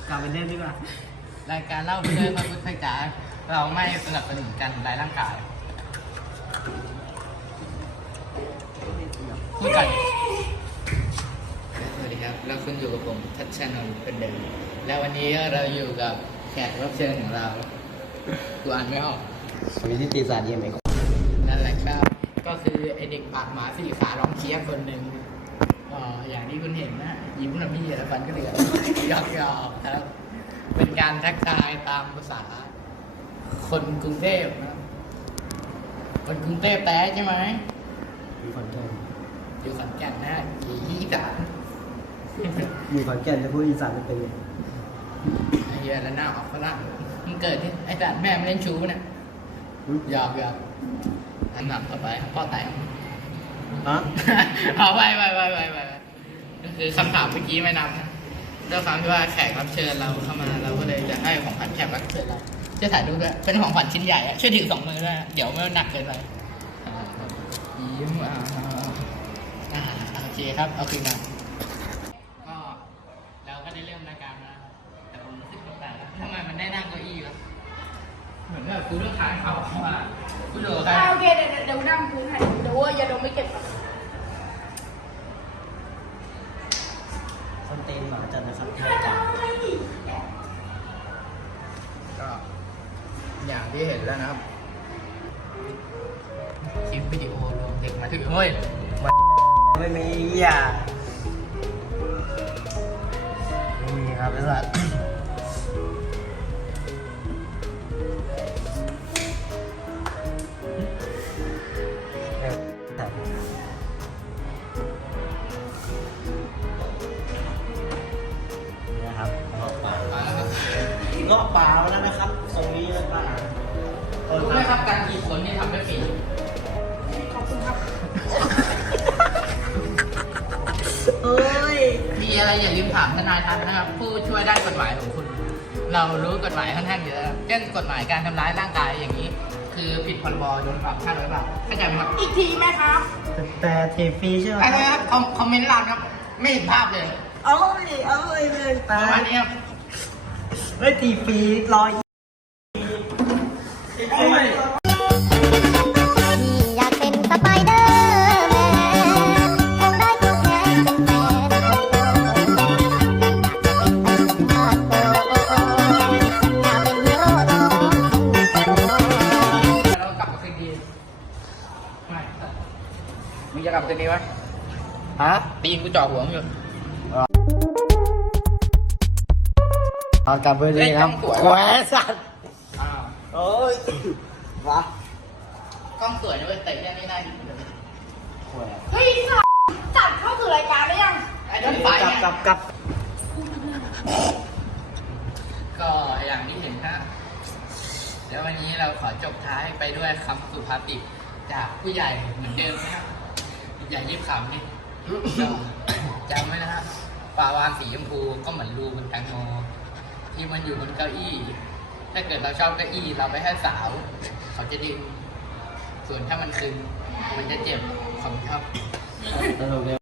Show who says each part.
Speaker 1: กลับไปเล่นดีกว่า
Speaker 2: รายการเล่าเรื่องพระพุทธจ๋าเราไม่สนับสนุนการทำลายร่างกายพูดกันสวัสดีครับแล้วคุณอยู่กับผมทัชชานนท์เป็นเดิมแล้ววันนี้เราอยู่กับแขกรับเชิญของเรากูอ่านไม่ออก
Speaker 1: วิธีตีศาสตร์เยี่ยมไหม
Speaker 2: นั่นแหละครับก็คือไอเด็กปากหมาสี่ขาร้องเคี้ยคนหนึ่งอย่างที่คุณเห็นนะยิ้มแบบพี่แล้วฟันก็เหลือหยอกครับเป็นการทักทายตามภาษาคนกรุงเทพนะคนกรุงเทพแต่ใช่ไหม
Speaker 1: มีขอนแก่น
Speaker 2: อยู่ขอนแก่นนะอีสาน
Speaker 1: มีขอนแก่นจะพูดอีสานไม่เป็นเลย
Speaker 2: ไอ้เหี้ยแล้วหน้าออกฝรั่งมันเกิดที่ไอ้สัตว์แม่มันเล่นชู้เนี่ยหยอกอันหนักต่อไปพ่อแตก
Speaker 1: ฮะ
Speaker 2: เอาไปก็คือคำถามเมื่อกี้ไม่นับนะด้วยความที่ว่าแขกรับเชิญเราเข้ามาเราก็เลยจะให้ของขวัญแขกรับเชิญเราจะถ่ายรูปด้วยเป็นของขวัญชิ้นใหญ่อะช่วยถือ2 มือด้วยเดี๋ยวไม่หนักเกินไปยิ้มโอเคครับเอาคืนมาก็เราก็ได้เริ่มรายการนะแต่ผมรู้สึกแปลกๆทำไมมันได้นั่งเก้าอี้วะเหมือนแบบกูต้องขายเขาเข้ามากูเหลือใคร
Speaker 3: โอเคเดี๋ยวนั่งพื้นให้เดี๋ยวอย่าดมไม่เก็บ
Speaker 1: คอนเทนต์หมาจันนะครับท่าจัน
Speaker 2: ก็อย่างที่เห็นแล้วนะครับคลิปวิดีโอรวมเด็กมาถึงเฮ้ย
Speaker 1: ไม่มีอ่ะไม่มีครับไอ้สัตว์นะครับเงาะป่า
Speaker 2: มาแล้วครับ
Speaker 1: เงาะป่ามาแล้วนะครับทรงนี้เลยป่า
Speaker 2: รู้ไหมครับการกีดขนนี่ทำด้วยฝี
Speaker 3: ขอบคุณครับ
Speaker 1: เอ้ย
Speaker 2: มีอะไรอย่าลืมถามทนายทัศน์นะครับ ผู้ช่วยด้านกฎหมายของคุณ เรารู้กฎหมายค่อนข้างเยอะเช่นกฎหมายการทำร้ายร่างกายอย่างนี้ คือผิดพรบโดนปรับ500 บาทเข้าใจไหมครับ
Speaker 3: อีกทีไหมครับ
Speaker 1: แต่เทฟรีใช่ไหม
Speaker 2: อะไรครับคอมเมนต์ร้านครับ ไม่เห็นภาพเลย
Speaker 1: เอ้ยเลย
Speaker 2: ป
Speaker 1: ตา
Speaker 2: ระมาณ
Speaker 1: ย
Speaker 2: นี้ครับ
Speaker 1: เฮ้ยทีฟรีรอย
Speaker 4: อยากเป็นสไปเดอร์แมนคงได้ตัวแทนเป็นแฟนอยากเป็นฮีโร่ต้อง
Speaker 2: เรากลับมาคืนดีไม่มึงจะกลับมาคืนดีไหม
Speaker 1: ฮะ
Speaker 2: ตีนกูจ่อหัวมึงอยู่
Speaker 1: เอากลับไปเลยครับ
Speaker 2: เล่นกล้องสวย
Speaker 1: แหวสัตว์
Speaker 2: อ้าว
Speaker 1: โอ้ยวะ
Speaker 2: กล้องสวยนะเว้ยแต่เนี่ยไม่ได้ดิ
Speaker 1: แหว
Speaker 3: เฮ้ยสัตว์จัดเข้าสู่รายการได้ยัง
Speaker 2: ไอ้เดินไปเนี่ย
Speaker 1: กลับ
Speaker 2: ก็อย่างที่เห็นนะแล้ววันนี้เราขอจบท้ายไปด้วยคำสุภาษิตจากผู้ใหญ่เหมือนเดิมนะครับอย่ายิบขำดิจำไว้นะฮะปลาวาฬสีชมพูก็เหมือนรูบนแตงโมที่มันอยู่บนเก้าอี้ ถ้าเกิดเราชอบเก้าอี้เราไปให้สาว เขาจะดึงส่วนถ้ามันคืนมันจะเจ็บขอบคุณครับ
Speaker 1: สนุกเลย